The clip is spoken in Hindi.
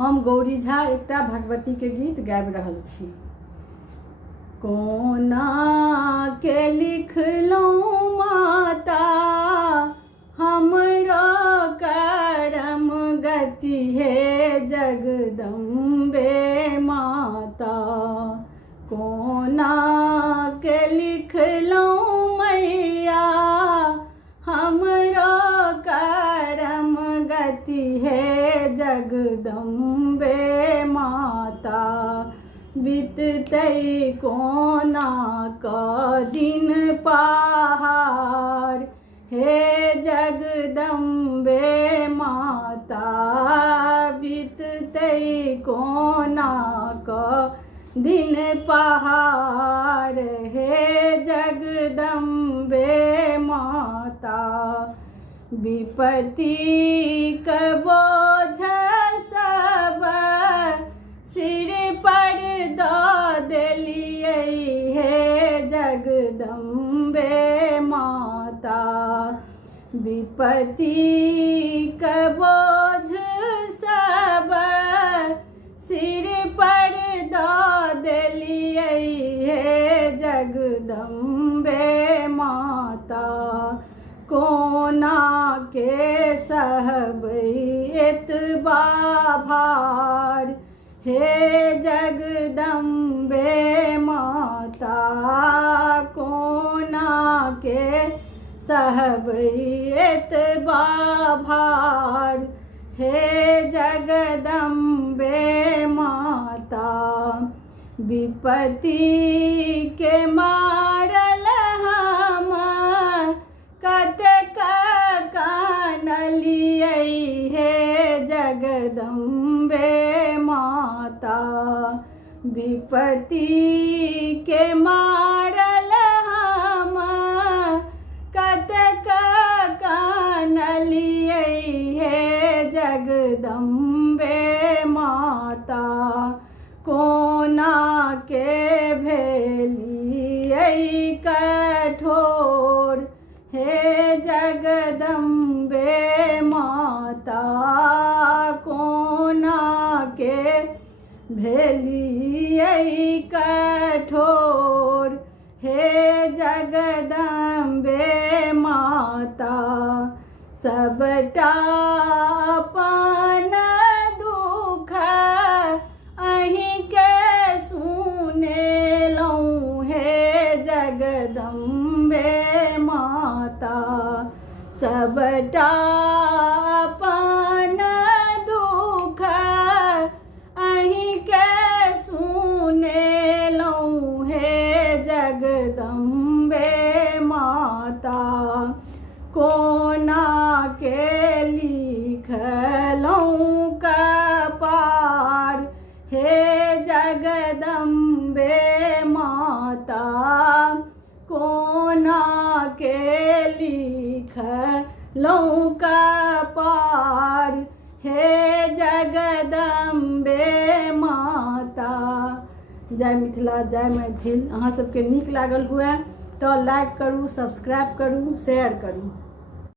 हम गौरी झा एकटा भगवती के गीत गाबि रहल छी। कोना के लिखलहुँ माता हमरो करम गति हे जगदम्बे माता। कोना के लिखलहुँ मैया हमरो करम गति हे जगदम्बे माता। बीततै कोना क दिन पहाड़ हे जगदम्बे माता। बीततै कोना क दिन पहाड़ हे जगदम्बे माता। विपत्ति क बोझ सब सिर पर दऽ देलियै हे जगदम्बे माता। विपत्ति क बोझ सब सिर पर दऽ देलियै हे जगदम्बे माता। कोना के सहबै एतबा भार हे जगदम्बे माता। कोना के सहबै एतबा भार हे जगदम्बे माता। विपत्ति के मारल हम कतेक कानलियै हे जगदम्बे माता। विपत्ति के मारल हम कतेक कानलियै हे जगदम्बे माता। कोना के भेलियै कठोर हे जगदम्बे माता। कोना के भेलियै कठोर हे जगदम्बे माता। सबटा अपन दुख अहीं के सुनेलहुँ हे जगदम्बे माता। सबटा अपन दुख अहीं के सुनेलहुँ हे जगदम्बे माता। कोना के लिखलहुँ कपार हे जगदम्बे माता। कोना के लिखलहुँ कपार हे जगदम्बे माता। जय मिथिला, जय मैथिल। अहाँ सबके नीक लागल हुए तऽ लाइक करू, सब्सक्राइब करू, शेयर करू।